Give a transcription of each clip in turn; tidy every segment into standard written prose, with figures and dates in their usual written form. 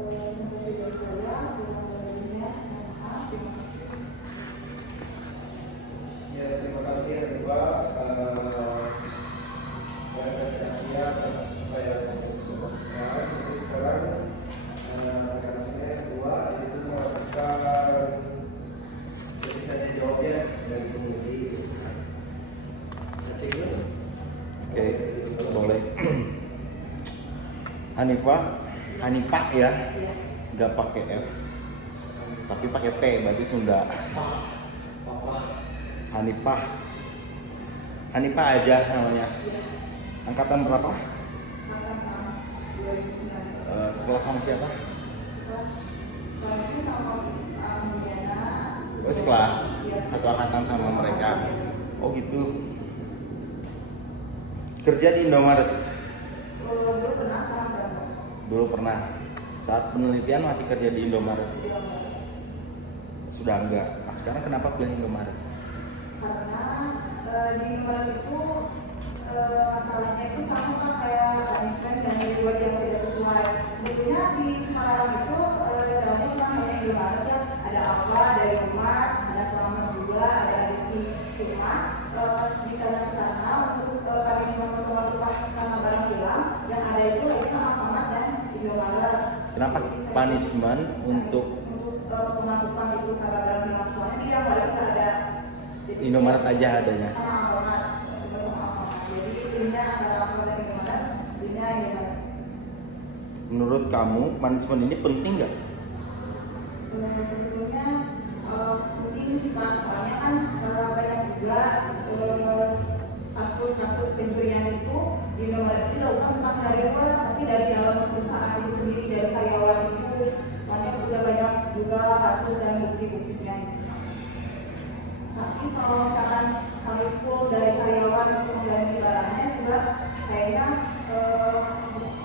Sampai dari saya, kurang lebihnya, maaf, terima kasih. Ya, terima kasih ya Pak. Saya apresiasi atas apa yang disampaikan. Jadi sekarang rekannya yang kedua itu melakukan jadi tanya jawabnya dari pengemudi. Oke, boleh. Hanifah ya, nggak pakai F, tapi pakai P, berarti Sunda. Hanifah aja namanya. Angkatan berapa? Angkatan 2019. Sekolah sama siapa? Kelasnya sama Mulyana. Oh, sekelas, satu angkatan sama mereka. Oh gitu. Kerja di Indomaret? Dulu pernah, sekarang enggak. Dulu pernah. Saat penelitian masih kerja di Indomaret? Sudah enggak. Nah, sekarang kenapa pilih Indomaret? Karena di Indomaret itu masalahnya itu sama kan kayak punishment dan juga yang tidak sesuai. Sebetulnya di Semarang itu retailnya cuma hanya Indomaret ya, ada Alfa, ada Indomaret, ada Selamat juga, ada Aditi. Cuma pas ditanya ke sana untuk punishment potongan upah karena barang hilang, yang ada itu hanya Alfamart dan Indomaret. Kenapa punishment untuk potongan upah itu karena barang hilang, soalnya dia yang lain nggak ada. Jadi, Indomaret aja adanya? Sama Alfamart. Jadi pilihnya antara Alfamart dan Indomaret, pilihnya Indomaret. Menurut kamu punishment ini penting nggak? Sebetulnya penting sih Pak, soalnya kan banyak juga kasus-kasus pencurian itu di Indomaret itu dilakukan bukan dari luar, tapi dari dalam perusahaan itu sendiri, dari karyawan itu. Soalnya udah banyak juga kasus dan bukti-buktinya. Tapi kalau misalkan harus full dari karyawan untuk mengganti barangnya juga kayaknya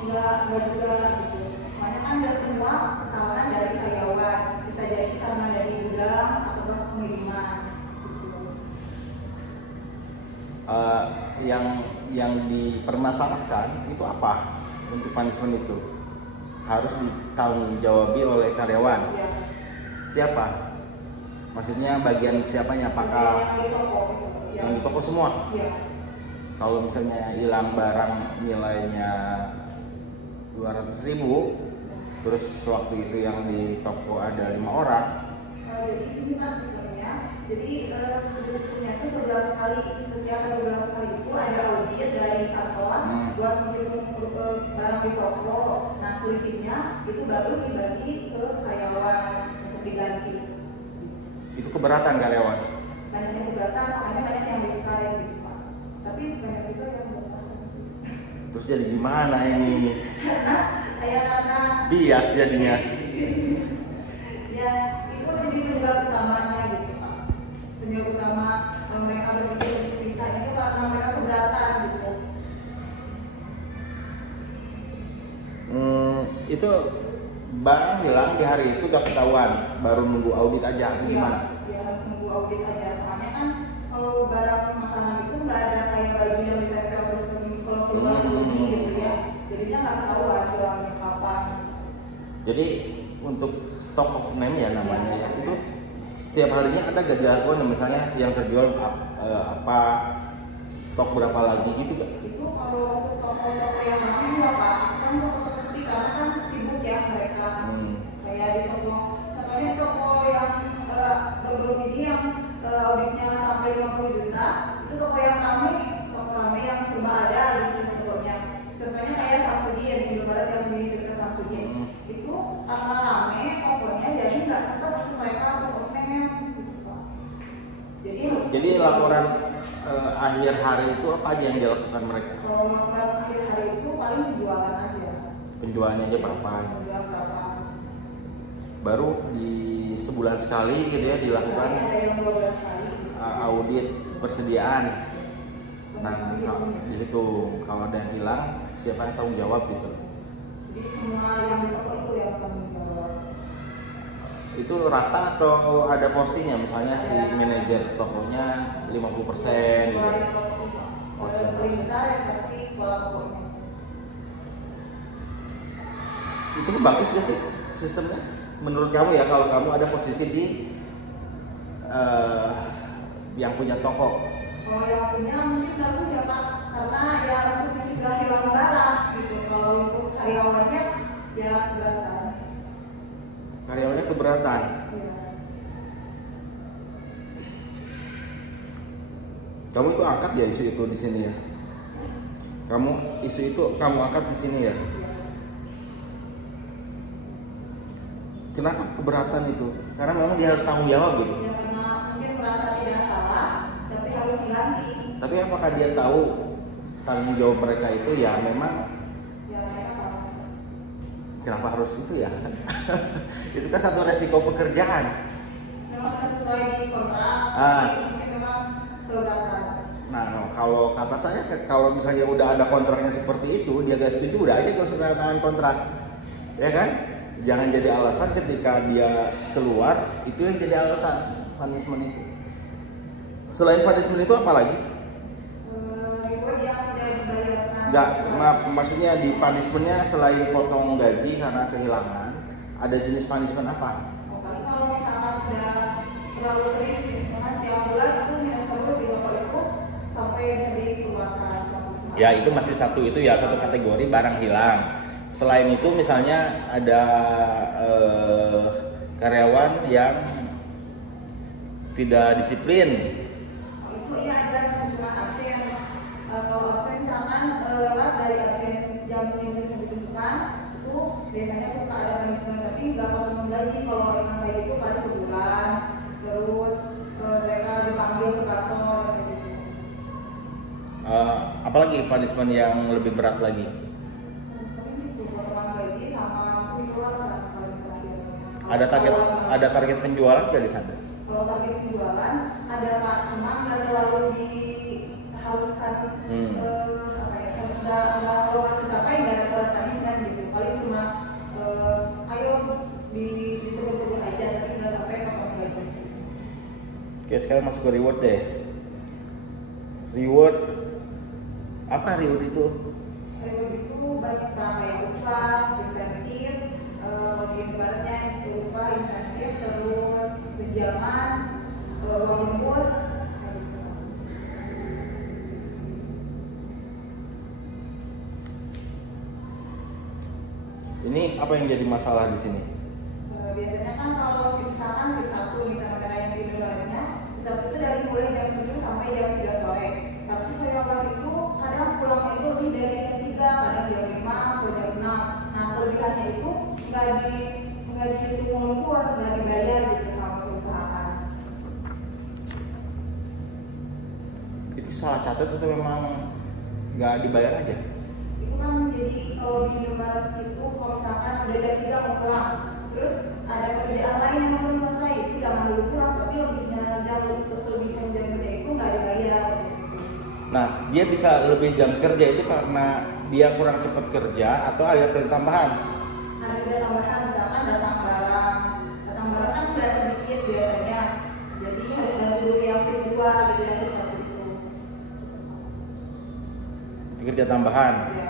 nggak juga gitu. Makanya kan nggak semua kesalahan dari karyawan, bisa jadi karena dari gudang atau pas pengiriman gitu. Yang dipermasalahkan itu apa untuk punishment itu? Harus ditanggung-jawabi oleh karyawan. Iya. Siapa? Maksudnya bagian siapanya? Apakah Yang di toko itu? yang di toko semua? Iya. Kalau misalnya hilang barang nilainya 200.000, terus waktu itu yang di toko ada 5 orang. Jadi ini Pak sistemnya. Jadi bentuknya itu 11 kali, setiap 12 kali itu ada audit dari kantor buat menghitung barang di toko. Nah selisihnya itu baru dibagi ke karyawan untuk diganti. Itu keberatan karyawan? Banyak yang keberatan, makanya banyak yang resign gitu Pak. Tapi banyak juga yang bertahan. Terus jadi gimana ini? Karena Bias jadinya. ya itu jadi penyebab utamanya gitu Pak. Penyebab utama mereka berpikir untuk resign itu karena mereka keberatan gitu. Itu barang hilang di hari itu gak ketahuan, baru nunggu audit aja gimana? Iya, harus nunggu audit aja. Soalnya kan kalau barang makanan itu nggak ada kayak baju yang ditempel sistem kalau keluar negeri gitu ya. Jadinya nggak ketahuan hilangnya kapan. Jadi untuk stock of name ya namanya ya, itu setiap harinya ada gak dilakukan, misalnya yang terjual apa, stok berapa lagi gitu gak? Itu kalau untuk toko-toko yang ramai nggak Pak, itu kan toko sepi karena kan sibuk ya mereka. Kayak di toko, contohnya toko yang baru ini yang auditnya sampai 50 juta, itu toko yang ramai yang serba ada gitu tokonya. Contohnya kayak Samsudin, di Indomaret yang di dekat Samsudin, itu karena rame tokonya jadi nggak sempat untuk mereka untuk name gitu Pak. Jadi laporan akhir hari itu apa aja yang dilakukan mereka? Kalau laporan akhir hari itu paling penjualan aja. Penjualannya aja berapa? Penjualan berapa? Baru di sebulan sekali gitu ya dilakukan. Ada yang 12 kali. Gitu. Audit persediaan. Nah, dihitung kalau ada yang hilang, siapa yang tanggung jawab gitu? Jadi semua yang di toko itu yang tanggung jawab. Itu rata atau ada porsinya? Misalnya si manajer tokonya 50% gitu. Porsi paling besar yang pasti kepala tokonya. Itu bagus gak sih? sistemnya? Menurut kamu ya, kalau kamu ada posisi di yang punya toko? Kalau yang punya mungkin bagus ya Pak, karena ya untuk mencegah hilang barang gitu. Kalau untuk karyawannya ya keberatan. Karyawannya keberatan. Iya. Kamu itu angkat ya isu itu di sini ya? Isu itu kamu angkat di sini ya? Iya. Kenapa keberatan itu? Karena memang dia harus tanggung jawab gitu. Ya karena mungkin merasa tidak salah, tapi harus diganti. Tapi apakah dia tahu tanggung jawab mereka itu ya memang? Ya mereka tahu. Kenapa harus itu ya? Itu kan satu resiko pekerjaan. Memang sudah sesuai di kontrak, Ah. tapi mungkin memang keberatan. Nah, kalau kata saya, kalau misalnya udah ada kontraknya seperti itu, dia gak setuju, udah aja gak usah tanda tangan kontrak, ya kan? Jangan jadi alasan ketika dia keluar, itu yang jadi alasan punishment itu. Selain punishment itu apa lagi? Reward yang tidak dibayarkan. Enggak, maksudnya di punishmentnya selain potong gaji karena kehilangan, ada jenis punishment apa? Oh, paling kalau misalkan sudah terlalu sering, karena setiap bulan itu minus terus di toko itu sampai bisa dikeluarkan 100. Ya itu masih satu, itu ya satu kategori barang hilang. Selain itu misalnya ada karyawan yang tidak disiplin. Oh, itu ya ada kebutuhan absen. Kalau absen misalkan lewat dari absen jam yang ditentukan, itu biasanya suka ada punishment, tapi nggak potong gaji. Kalau emang kayak gitu paling teguran, terus mereka dipanggil ke kantor kayak gitu. Apalagi punishment yang lebih berat lagi? Paling gitu, potongan gaji sama dikeluarkan paling terakhir. Ada target penjualan nggak di sana? Kalau target penjualan ada Pak, cuma nggak terlalu diharuskan apa ya, nggak kalau nggak tercapai nggak dapat punishment gitu. Paling cuma ayo ditegur-tegur aja, tapi nggak sampai potong gaji. Oke, sekarang masuk ke reward deh. Reward apa reward itu? Reward itu banyak Pak, kayak upah, insentif, bagi ibaratnya itu upah, insentif, terus tunjangan, uang lembur, kayak gitu. Ini apa yang jadi masalah di sini? Biasanya kan kalau misalkan shift 1 nih kadang-kadang yang di Indonesia, shift 1 itu dari mulai jam 7 sampai jam 3 sore. Tapi karyawan itu kadang pulangnya itu lebih dari jam 3, kadang jam 5 atau jam 6. Nah, kelebihannya itu nggak dihitung lembur, nggak dibayar gitu sama perusahaan. Itu salah catat atau memang nggak dibayar aja? Itu kan jadi kalau di Indomaret itu kalau misalkan udah jam 3 mau pulang, terus ada pekerjaan lain yang belum selesai, itu jangan dulu pulang, tapi lebihnya kelebihan jam kerja itu nggak dibayar. Nah, dia bisa lebih jam kerja itu karena dia kurang cepat kerja atau ada kerja tambahan? Ada kerja tambahan, misalkan datang barang kan nggak sedikit biasanya, jadi harus ganti dulu yang shift 2 gitu yang shift 1 itu. Itu kerja tambahan. Ya.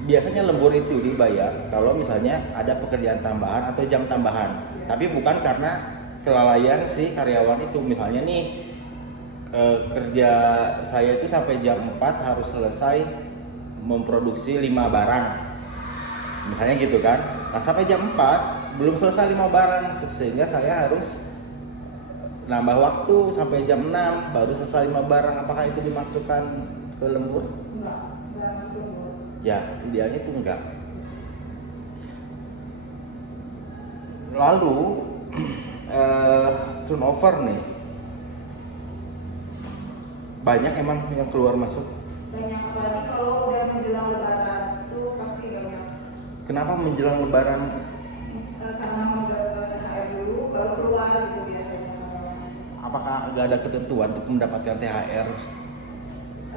Biasanya lembur itu dibayar kalau misalnya ada pekerjaan tambahan atau jam tambahan. Tapi bukan karena kelalaian si karyawan itu. Misalnya nih kerja saya itu sampai jam 4 harus selesai memproduksi 5 barang. Misalnya gitu kan. Nah, sampai jam 4 belum selesai 5 barang sehingga saya harus nambah waktu sampai jam 6 baru selesai 5 barang. Apakah itu dimasukkan ke lembur? Enggak masuk lembur. Ya, idealnya itu enggak. Lalu turnover nih, banyak emang yang keluar masuk. Banyak, apalagi kalau udah menjelang lebaran itu pasti banyak. Kenapa menjelang lebaran? Karena mau dapat THR dulu baru keluar gitu biasanya. Apakah nggak ada ketentuan untuk mendapatkan THR?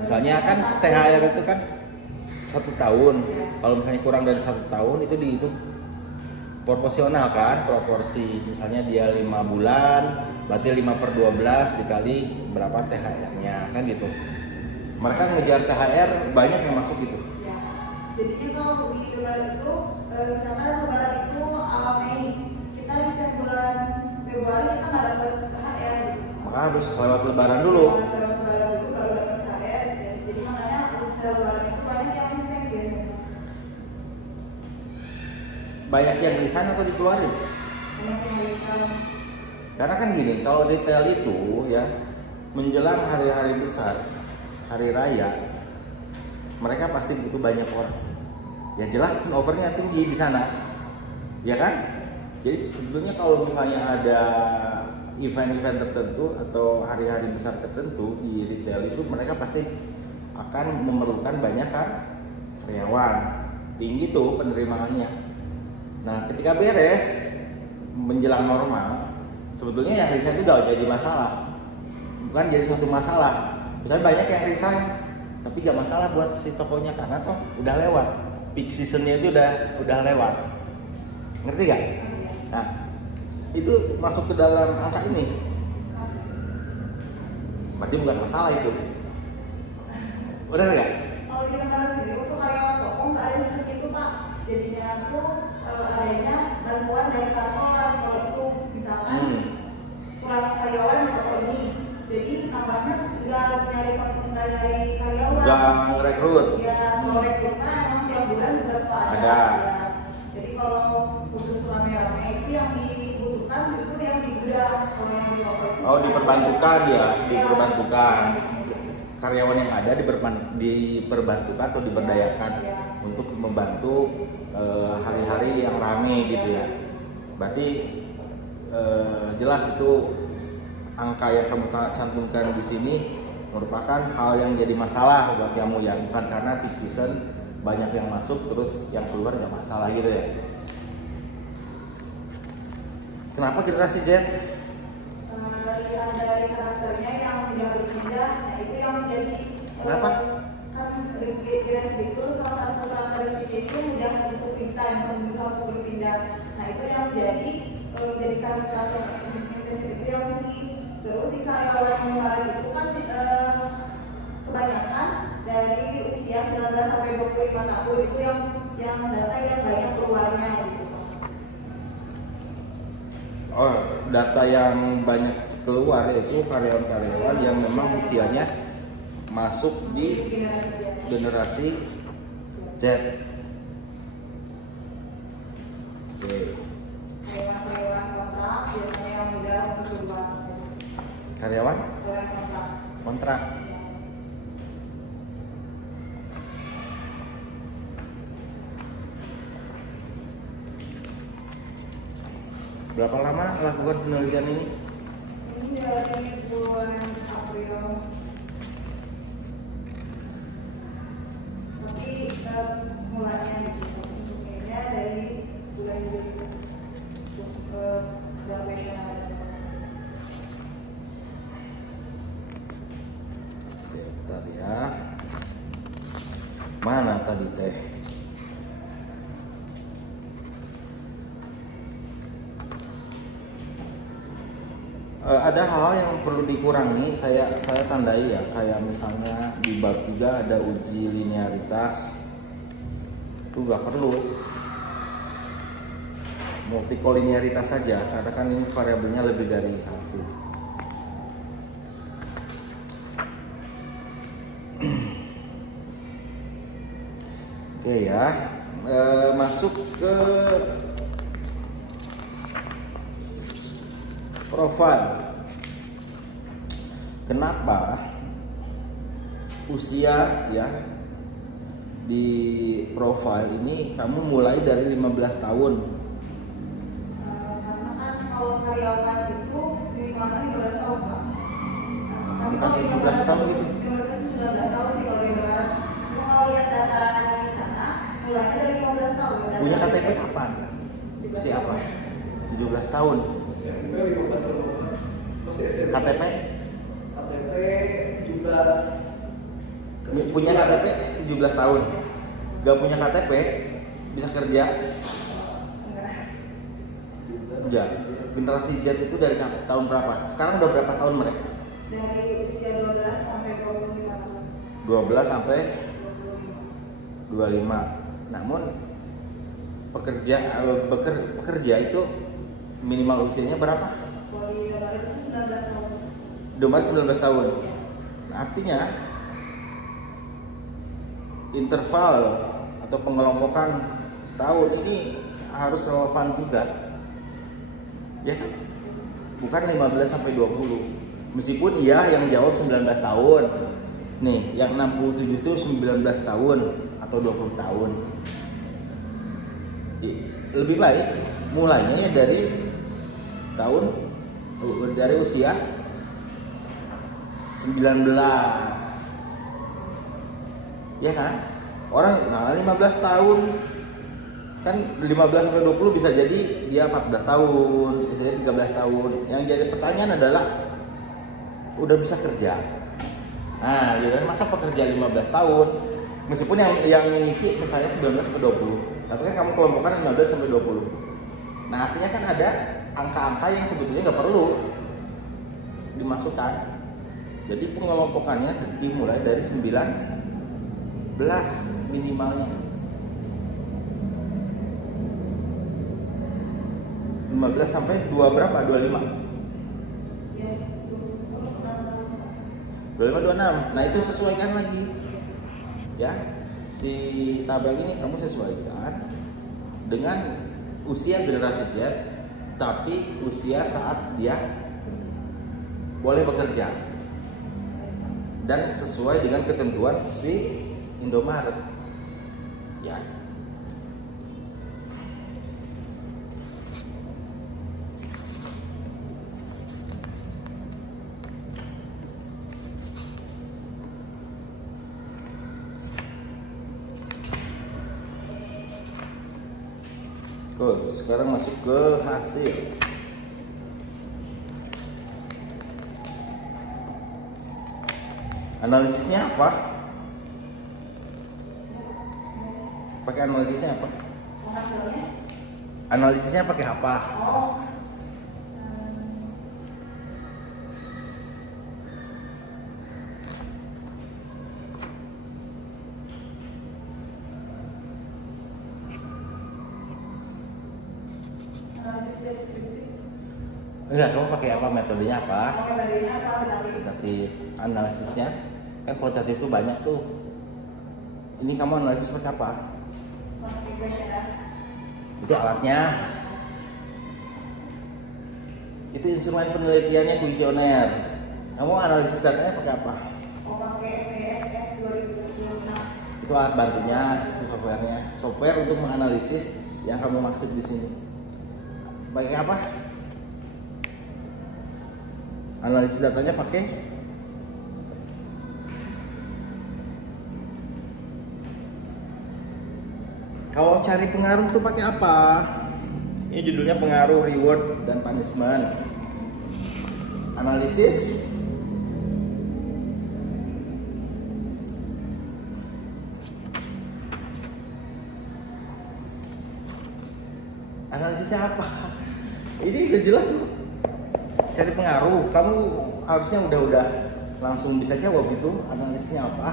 Misalnya kan THR itu kan 1 tahun. Kalau misalnya kurang dari 1 tahun itu dihitung proporsional kan, proporsi. Misalnya dia 5 bulan, berarti 5/12 dikali berapa THR-nya kan gitu. Mereka ngejar THR banyak yang masuk gitu. Ya. Jadinya kalau di lebaran itu misalkan lebaran itu harus lewat lebaran dulu. Harus lewat lebaran dulu baru dapat THR. Jadi makanya setelah lebaran itu banyak yang resign biasanya. Banyak yang resign atau dikeluarin? Banyak yang resign. Karena kan gini, kalau retail itu ya menjelang hari-hari besar, hari raya, mereka pasti butuh banyak orang. Ya jelas turnovernya tinggi di sana, ya kan? Jadi sebetulnya kalau misalnya ada event-event tertentu atau hari-hari besar tertentu di retail itu, mereka pasti akan memerlukan banyak kan karyawan, tinggi tuh penerimaannya. Nah ketika beres menjelang normal, sebetulnya yang resign itu udah jadi masalah, bukan jadi satu masalah. Misalnya banyak yang resign, tapi gak masalah buat si tokonya karena toh udah lewat, peak seasonnya itu udah lewat, ngerti gak? Nah itu masuk ke dalam angka ini, berarti bukan masalah itu, udah gak? Kalau di negara sendiri untuk karyawan toko nggak ada seperti itu Pak. Jadinya tuh adanya bantuan dari kantor kalau itu misalkan kurang karyawan di toko ini, jadi tambahnya nggak nyari karyawan. Nggak ngerekrut. Ya kalau rekrutnya emang tiap bulan juga suka ada. Ada. Ya. Jadi kalau khusus rame-rame itu yang dibutuhkan justru yang di gudang. Kalau yang di toko itu. Oh diperbantukan ya, Iya. diperbantukan. Karyawan yang ada diperbantukan atau diberdayakan Ya. untuk membantu hari-hari yang rame gitu ya. Berarti jelas itu angka yang kamu cantumkan di sini merupakan hal yang jadi masalah buat kamu ya, bukan karena peak season banyak yang masuk terus yang keluar nggak masalah gitu ya. Kenapa generasi Z? Yang dari karakternya yang mudah berpindah, nah itu yang menjadi Kenapa? Kan generasi itu salah satu karakteristiknya itu mudah untuk resign, mudah untuk berpindah. Nah itu yang menjadikan karakter intensi itu yang tinggi. Terus di karyawan yang kemarin itu kan kebanyakan dari usia 19 sampai 25 tahun itu yang data yang banyak keluarnya gitu. Oh, data yang banyak keluar itu karyawan-karyawan yang memang usianya masuk di generasi Z. Oke. Karyawan kontrak biasanya yang mudah untuk keluar. Karyawan Karyawan kontrak. kontrak. Berapa lama lakukan penelitian ini? Ini dari bulan April. Tapi mulanya untuk ini dari bulan Juli untuk observation ada. Bentar ya. Mana tadi teh? Ada hal yang perlu dikurangi, saya tandai ya, kayak misalnya di bab 3 ada uji linearitas, itu nggak perlu multikolinearitas saja, karena kan ini variabelnya lebih dari satu. Oke ya, masuk ke profil. Kenapa usia ya di profil ini kamu mulai dari 15 tahun? Karena kan kalau karyawan itu minimalnya 15 tahun Pak. Bukan 17 tahun gitu. 19 tahun sih kalau di lebaran. Kalau lihat data di sana mulainya dari 15 tahun. Punya KTP kapan? Siapa? 17 tahun. KTP? KTP 17. Punya KTP 17 tahun. Gak punya KTP bisa kerja? Ya, generasi Z itu dari tahun berapa? Sekarang udah berapa tahun mereka? Dari usia 12 sampai 25 tahun. 12 sampai 25. 25. Namun pekerja itu minimal usianya berapa? Kalau di lebaran itu 19 tahun. Indomaret 19 tahun. Nah, artinya interval atau pengelompokan tahun ini harus relevan juga. Ya kan? Bukan 15 sampai 20. Meskipun iya yang jawab 19 tahun. Nih, yang 67 itu 19 tahun atau 20 tahun. Lebih baik mulainya dari usia 19. Ya kan? Orang 15 tahun kan 15 sampai 20 bisa jadi dia 14 tahun, bisa jadi 13 tahun. Yang jadi pertanyaan adalah udah bisa kerja. Nah, gitu kan, masa pekerja 15 tahun meskipun yang ngisi misalnya 19 sampai 20. Tapi kan kamu kelompokkan 15 sampai 20. Nah, artinya kan ada angka-angka yang sebetulnya nggak perlu dimasukkan. Jadi pengelompokannya dimulai dari 19 minimalnya. 15 sampai 2 berapa? 25. Ya, 25 26. Nah, itu sesuaikan lagi. Ya. Si tabel ini kamu sesuaikan dengan usia generasi Z, tapi usia saat dia boleh bekerja dan sesuai dengan ketentuan si Indomaret. Ya. Sekarang masuk ke hasil. Analisisnya apa? Pakai analisisnya apa? hasilnya. Analisisnya pakai apa? Oh. Analisis deskriptif. Enggak, kamu pakai apa? Metodenya apa? Metodenya apa? Kualitatif. Analisisnya kan kualitatif itu banyak tuh. Ini kamu analisis pakai apa? Itu alatnya. Itu instrumen penelitiannya kuesioner. Kamu analisis datanya pakai apa? Oh, pakai SPSS 2026. Itu alat bantunya, itu softwarenya. Software untuk menganalisis yang kamu maksud di sini. Pakai apa? Analisis datanya pakai kalau cari pengaruh itu pakai apa? Ini judulnya pengaruh, reward, dan punishment. Analisis analisisnya apa? Ini udah jelas loh. Cari pengaruh, kamu harusnya udah langsung bisa jawab itu. Analisisnya apa?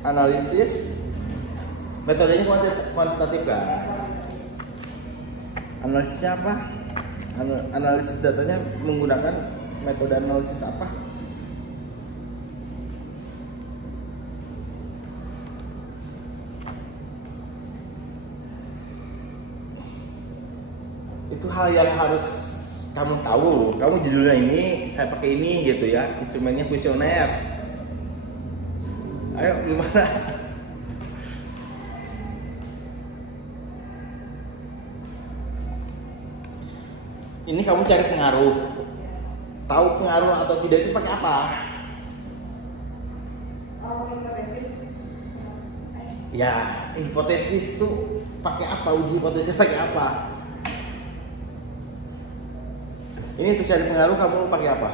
Analisis metodenya kuantitatif kan? Analisisnya apa? Analisis datanya menggunakan metode analisis apa? Itu hal yang harus kamu tahu. Kamu judulnya ini, saya pakai ini gitu ya. Instrumennya kuesioner. Ayo gimana? Ini kamu cari pengaruh. Tahu pengaruh atau tidak itu pakai apa? Oh, hipotesis. Ya, hipotesis tuh pakai apa? Uji hipotesis pakai apa? Ini untuk cari pengaruh kamu pakai apa?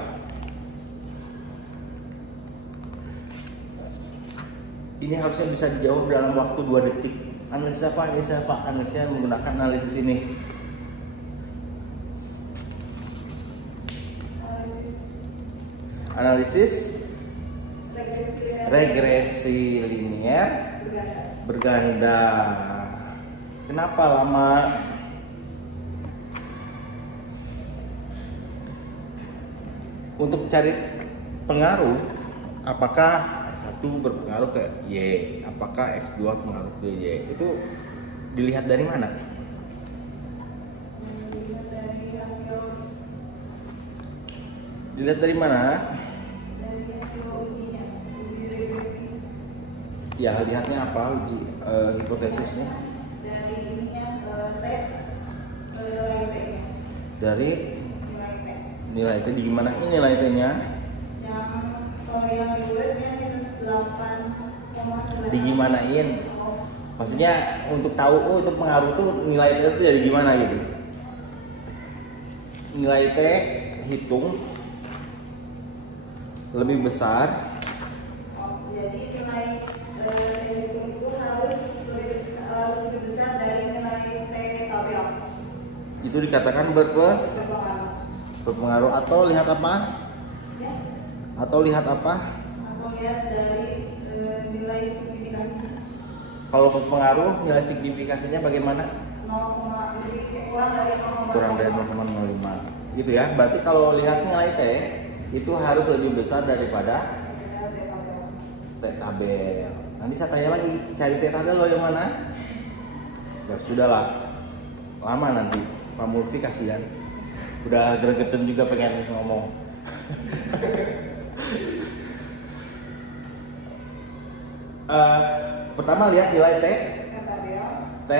Ini harusnya bisa dijawab dalam waktu 2 detik. Analisis apa? Analisis apa? Analisisnya menggunakan analisis ini. Analisis regresi linier berganda. Kenapa lama? untuk cari pengaruh, apakah X1 berpengaruh ke Y, apakah X2 pengaruh ke Y, itu dilihat dari mana? Dilihat dari mana? Dari hasil ujinya, uji regresi. Ya, lihatnya apa uji hipotesisnya? Dari ininya tes ke nilai T-nya. Dari Nilai T. nilai T, di gimana ini nilai T-nya? Yang kalau yang rewardnya minus 8,9. Digimanain? Oh, Maksudnya untuk tahu itu pengaruh tuh nilai T itu dari gimana gitu? Nilai T hitung lebih besar, jadi nilai itu harus lebih besar dari nilai T tabel. itu dikatakan Berpengaruh. berpengaruh. Atau lihat apa? Ya. Atau lihat apa? Atau lihat dari nilai signifikasi Kalau berpengaruh nilai signifikasinya bagaimana? 0, kurang dari 0,5. Kurang dari 0,05 gitu ya. Berarti kalau lihat nilai T itu harus lebih besar daripada T tabel. Nanti saya tanya lagi, cari T tabel lo yang mana? Ya sudahlah, lama nanti Pak Mulfi kasihan, udah gregetan juga pengen ngomong. Pertama lihat nilai T T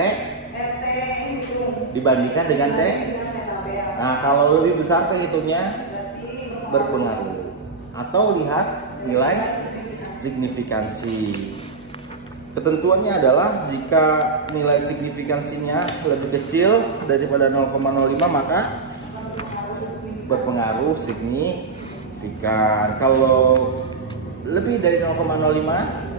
dibandingkan dengan T. Nah, kalau lebih besar T hitungnya berpengaruh. Atau lihat nilai signifikansi. Ketentuannya adalah jika nilai signifikansinya lebih kecil daripada 0,05 maka berpengaruh signifikan. Kalau lebih dari 0,05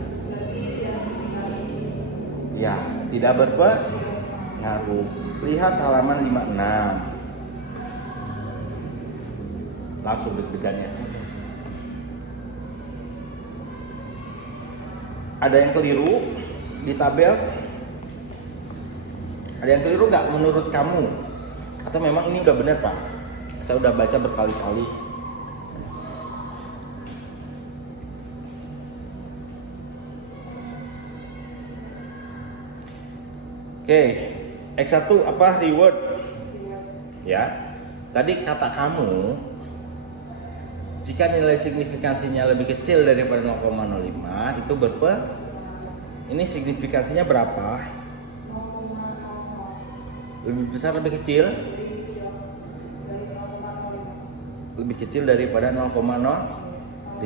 ya tidak berpengaruh. Lihat halaman 56. Langsung deg-degannya. Ada yang keliru di tabel? Ada yang keliru nggak menurut kamu? Atau memang ini udah benar Pak? Saya udah baca berkali-kali. Oke, X1 apa reward? Ya, tadi kata kamu jika nilai signifikansinya lebih kecil daripada 0,05 itu ini signifikansinya berapa? Lebih besar lebih kecil? Lebih kecil daripada 0,05.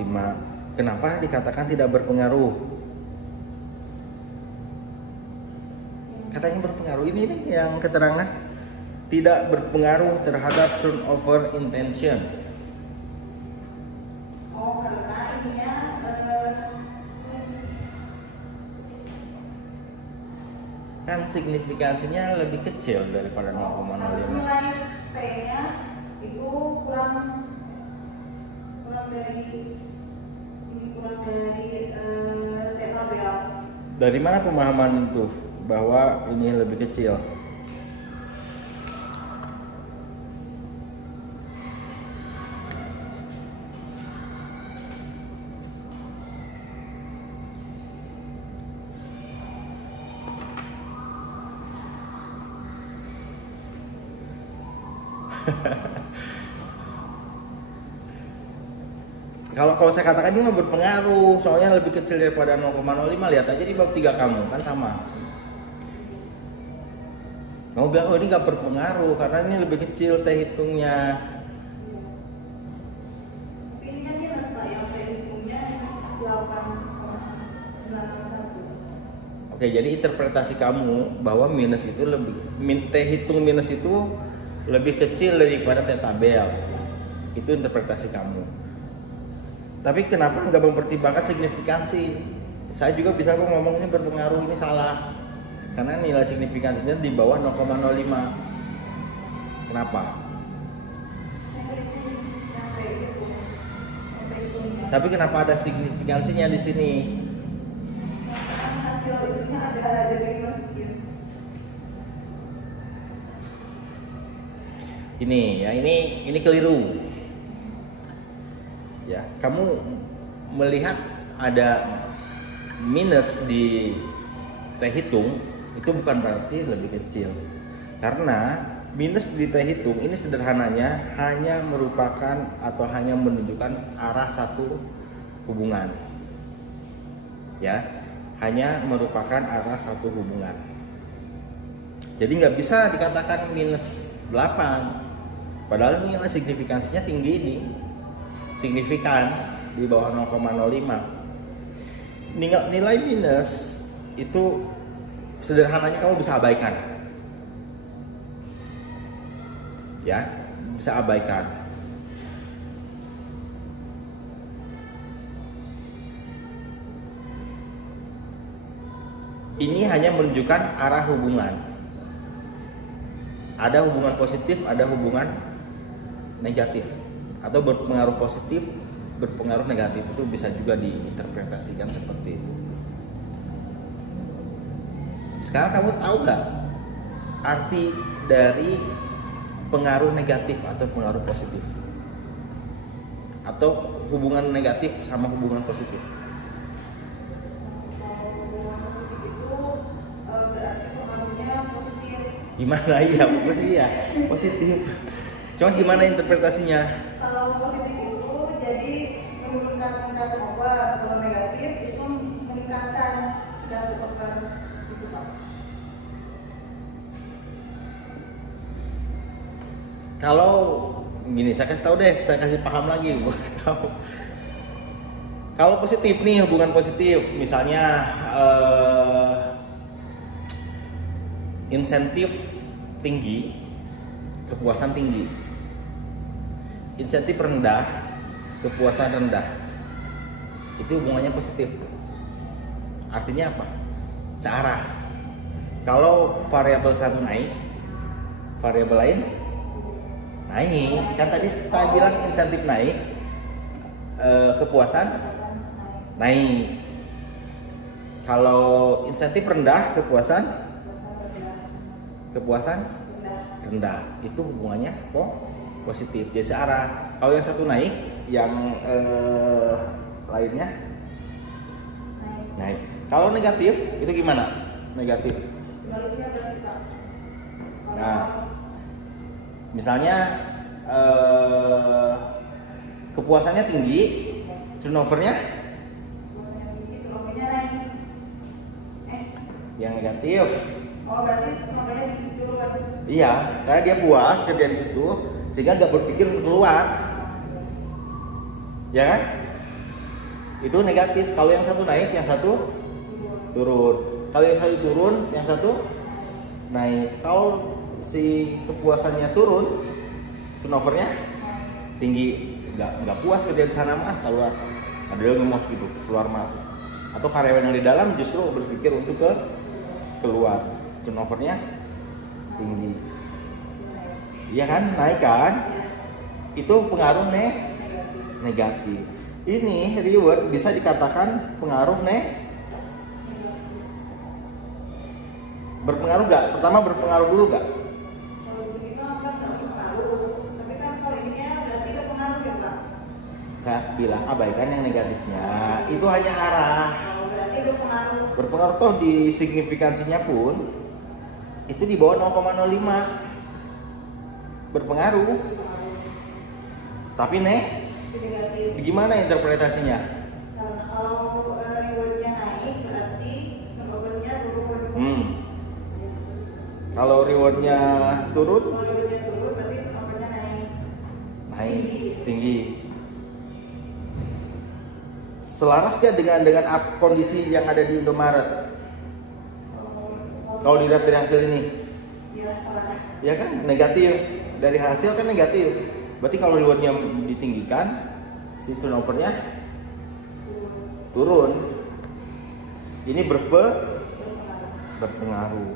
Kenapa dikatakan tidak berpengaruh? Katanya berpengaruh, ini nih yang keterangan tidak berpengaruh terhadap turnover intention. Karena ininya Kan signifikansinya lebih kecil daripada 0,05. nilai T-nya itu kurang dari T tabel. Dari mana pemahaman itu bahwa ini lebih kecil? Kalau saya katakan ini berpengaruh, soalnya lebih kecil daripada 0,05. Lihat aja di bab 3 kamu, kan sama. Kamu bilang, oh ini gak berpengaruh karena ini lebih kecil T hitungnya. Tapi ini kan minus Pak, yang T hitungnya minus 8,91. Oke, jadi interpretasi kamu bahwa minus itu T hitung minus itu lebih kecil daripada T tabel. Itu interpretasi kamu. Tapi kenapa nggak mempertimbangkan signifikansi? Saya juga bisa kok ngomong ini berpengaruh, ini salah. Karena nilai signifikansinya di bawah 0,05. Kenapa? Tapi kenapa ada signifikansinya di sini? Hasil itunya ada dari masjid. Ini ya, ini keliru. ya, kamu melihat ada minus di teh hitung, itu bukan berarti lebih kecil. Karena minus di teh hitung ini sederhananya hanya merupakan atau hanya menunjukkan arah satu hubungan. Ya, hanya merupakan arah satu hubungan. Jadi nggak bisa dikatakan minus 8. Padahal nilai signifikansinya tinggi ini. Signifikan di bawah 0,05. Nilai minus itu sederhananya kamu bisa abaikan. Ya, bisa abaikan. Ini hanya menunjukkan arah hubungan. Ada hubungan positif, ada hubungan negatif, atau berpengaruh positif, berpengaruh negatif. Itu bisa juga diinterpretasikan seperti itu. Sekarang kamu tahu nggak arti dari pengaruh negatif atau pengaruh positif, atau hubungan negatif sama hubungan positif? Gimana ya? Iya, positif. Cuman gimana interpretasinya? Kalau positif itu jadi menurunkan tingkat obat, kalau negatif itu meningkatkan tingkat obat gitu Pak. Kalau gini, saya kasih tahu deh, saya kasih paham lagi buat kamu. Kalau positif nih, hubungan positif, misalnya insentif tinggi, kepuasan tinggi. Insentif rendah, kepuasan rendah. Itu hubungannya positif. Artinya apa? Searah. Kalau variabel satu naik, variabel lain naik. Kan tadi saya bilang insentif naik, kepuasan naik. Kalau insentif rendah, kepuasan rendah. Itu hubungannya positif. Jadi searah. Kalau yang satu naik, yang lainnya naik. Kalau negatif itu gimana? Negatif. Sebaliknya berarti Pak. Nah, misalnya kepuasannya tinggi, turnovernya naik. yang negatif. Oh berarti nomornya turun. Iya, karena dia puas kerja di situ, sehingga nggak berpikir untuk keluar, ya kan? Itu negatif. Kalau yang satu naik, yang satu turun. Kalau yang satu turun, yang satu naik. Kalau si kepuasannya turun, turnovernya tinggi, nggak puas kerja di sana mah keluar. Ada yang ngomong gitu, keluar mas. Atau karyawan yang di dalam justru berpikir untuk keluar, turnovernya tinggi. Iya kan, naik kan? Itu pengaruh negatif. Ini reward bisa dikatakan pengaruh berpengaruh nggak? Pertama berpengaruh dulu nggak? Kalau di sini kan nggak berpengaruh, tapi kan kalau ininya berarti berpengaruh ya Pak. Saya bilang abaikan yang negatifnya. Itu hanya arah. Oh, berarti berpengaruh. Berpengaruh toh di signifikansinya pun itu di bawah 0,05. Berpengaruh. Tapi Negatif. gimana interpretasinya? Karena kalau rewardnya naik berarti turnovernya turun. Kalau rewardnya turun, Kalau rewardnya turun berarti turnovernya naik. tinggi. Selaras gak dengan kondisi yang ada di Indomaret? Kalau dilihat dari hasil ini, Ya salah. ya kan negatif. Dari hasil kan negatif. Berarti kalau rewardnya ditinggikan, si turnovernya turun. Ini berpengaruh.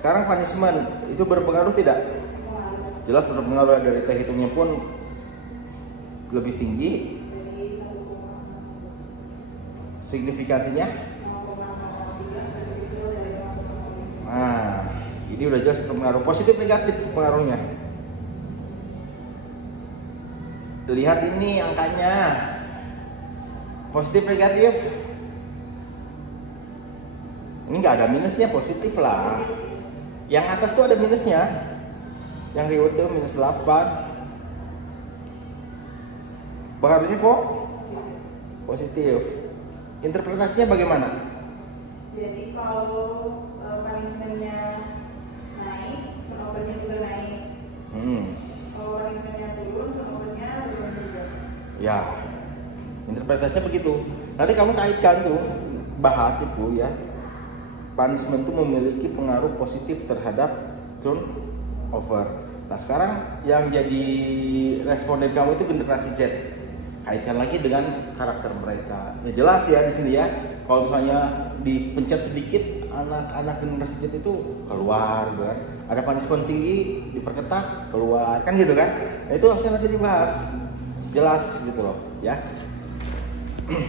Sekarang punishment itu berpengaruh tidak? Jelas berpengaruh. Dari teh hitungnya pun lebih tinggi. Signifikansinya? Nah, ini udah jelas berpengaruh. Positif negatif pengaruhnya. lihat ini angkanya, positif negatif. Ini nggak ada minusnya, positif lah. Yang atas tuh ada minusnya. Yang reward tuh minus 8. Pengaruhnya kok positif. Interpretasinya bagaimana? Jadi kalau punishment-nya naik, turnover-nya juga naik. Kalau punishment-nya turun, turnover-nya turun juga. Ya, interpretasinya begitu. Nanti kamu kaitkan tuh, bahas itu ya. Punishment itu memiliki pengaruh positif terhadap turnover. Nah sekarang yang jadi responden kamu itu generasi Z. Kaitkan lagi dengan karakter mereka. Ya jelas ya di sini ya. Kalau misalnya dipencet sedikit, anak-anak generasi Z itu keluar, gitu kan. Ada punishment tinggi, diperketat, keluar, kan gitu kan. Nah, itu harusnya nanti dibahas, jelas gitu loh, ya.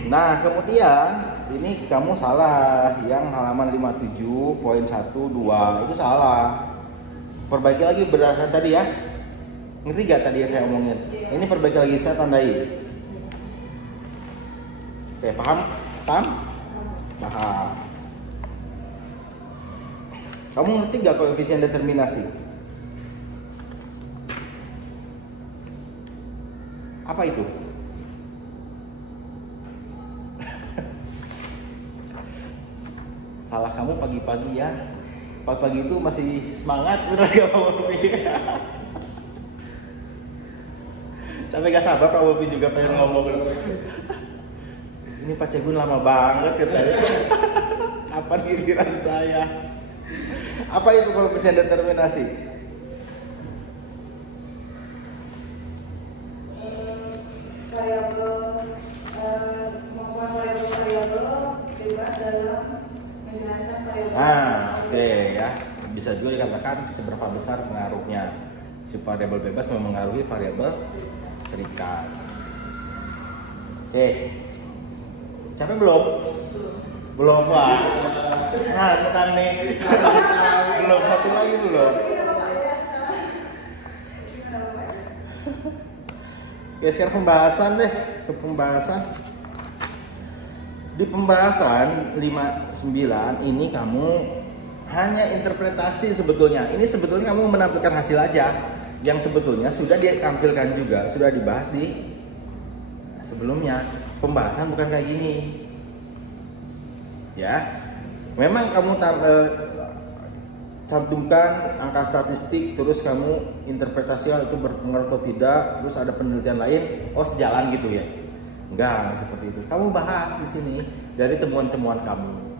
Nah kemudian ini kamu salah, yang halaman 57.12 itu salah. Perbaiki lagi berdasarkan tadi ya. Ngerti gak tadi yang saya omongin? Ini perbaiki lagi, saya tandai. Oke, paham? Paham? Paham. Kamu ngerti gak koefisien determinasi? Apa itu? Salah kamu pagi-pagi ya. Pagi-pagi itu masih semangat, bener gak Pak Bobi? Sampai gak sabar Pak Bobi juga pengen ngomong. Ini Pak Cegun lama banget katanya. Kapan giliran saya? Apa itu koefisien determinasi? Variabel kemampuan variabel bebas dalam menjelaskan variabel. Oke ya. Bisa juga dikatakan seberapa besar pengaruhnya si variabel bebas memengaruhi variabel terikat. Oke. Capek belum? Belum Pak. Nah, tentang nih. Belum, satu lagi belum. Oke, sekarang pembahasan deh. Ke pembahasan. Di pembahasan 59 ini kamu hanya interpretasi sebetulnya. Ini sebetulnya kamu menampilkan hasil aja. Yang sebetulnya sudah ditampilkan juga, sudah dibahas di sebelumnya. Pembahasan bukan kayak gini. Ya. Memang kamu cantumkan angka statistik, terus kamu interpretasi itu berpengaruh atau tidak, terus ada penelitian lain, oh sejalan gitu ya. Enggak seperti itu. Kamu bahas di sini dari temuan-temuan kamu.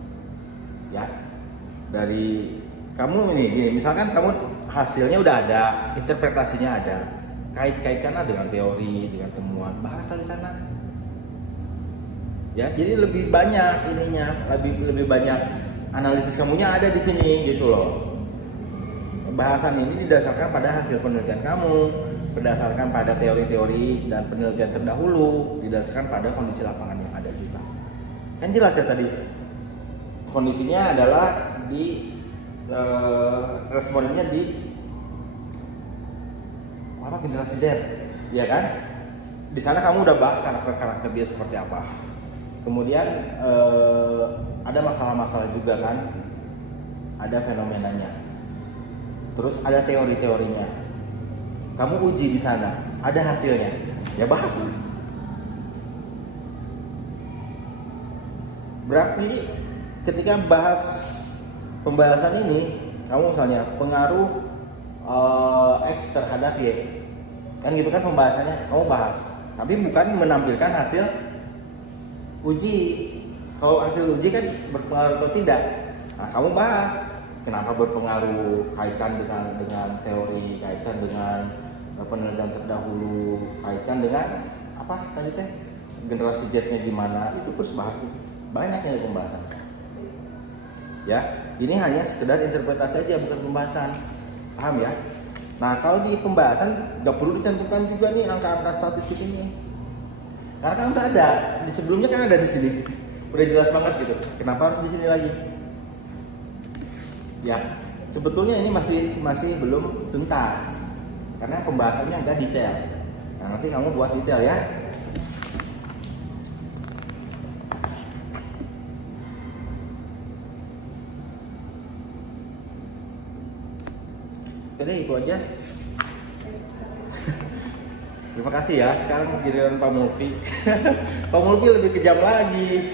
Ya. Dari kamu ini gini, misalkan kamu hasilnya udah ada, interpretasinya ada. Kait-kaitkanlah dengan teori, dengan temuan, bahaslah di sana. Ya, jadi lebih banyak ininya, lebih banyak analisis kamunya ada di sini gitu loh. Bahasan ini didasarkan pada hasil penelitian kamu, berdasarkan pada teori-teori dan penelitian terdahulu, didasarkan pada kondisi lapangan yang ada juga. Kan jelas ya tadi kondisinya adalah di respondennya di apa, generasi Z, ya kan? Di sana kamu udah bahas karakter dia seperti apa. Kemudian ada masalah-masalah juga kan, ada fenomenanya, terus ada teori-teorinya. Kamu uji di sana, ada hasilnya, ya bahas. Berarti ketika bahas pembahasan ini, kamu misalnya pengaruh X terhadap Y, kan gitu kan pembahasannya, kamu bahas, tapi bukan menampilkan hasil uji. Kalau hasil uji kan berpengaruh atau tidak, nah kamu bahas kenapa berpengaruh, kaitkan dengan teori, kaitkan dengan penelitian terdahulu, kaitkan dengan apa tadi teh generasi Z-nya gimana, itu terus bahas. Banyak yang pembahasan. Ya, ini hanya sekedar interpretasi aja, bukan pembahasan. Paham ya? Nah, kalau di pembahasan nggak perlu dicantumkan juga nih angka-angka statistik ini. Karena kan udah ada, di sebelumnya kan ada di sini. Udah jelas banget gitu. Kenapa harus di sini lagi? Ya, sebetulnya ini masih belum tuntas. Karena pembahasannya agak detail. Nah, nanti kamu buat detail ya. Oke, itu aja. Terima kasih ya. Sekarang giliran Pak Mulfi. Pak Mulfi lebih kejam lagi.